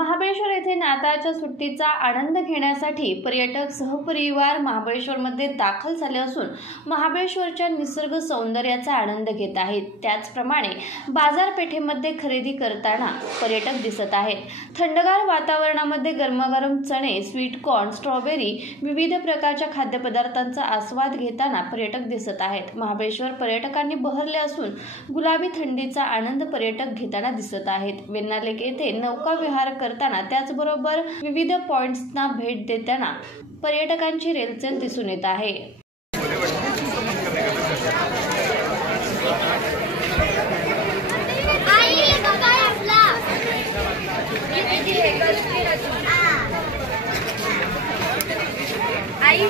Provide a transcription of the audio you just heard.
महाबळेश्वर येथे नाताळच्या सुट्टीचा आनंद घेण्यासाठी पर्यटक सहपरिवार महाबळेश्वरमध्ये दाखल झाले असून महाबळेश्वरच्या निसर्ग सौंदर्याचा आनंद घेत आहेत। त्याचप्रमाणे बाजारपेठेमध्ये खरेदी करताना पर्यटक दिसत आहेत। थंडगार वातावरणामध्ये गरमागरम चणे, स्वीट कॉर्न, स्ट्रॉबेरी, विविध प्रकारच्या खाद्यपदार्थांचा आस्वाद घेताना पर्यटक दिसत आहेत। महाबळेश्वर पर्यटकांनी बहरले असून गुलाबी थंडीचा आनंद पर्यटक घेताना दिसत आहेत। वेण्णा लेक येथे नौका विहार करताना त्याचबरोबर विविध पॉइंट्सना भेट देताना पर्यटकांची रेलचेल दिसून येत आहे। आई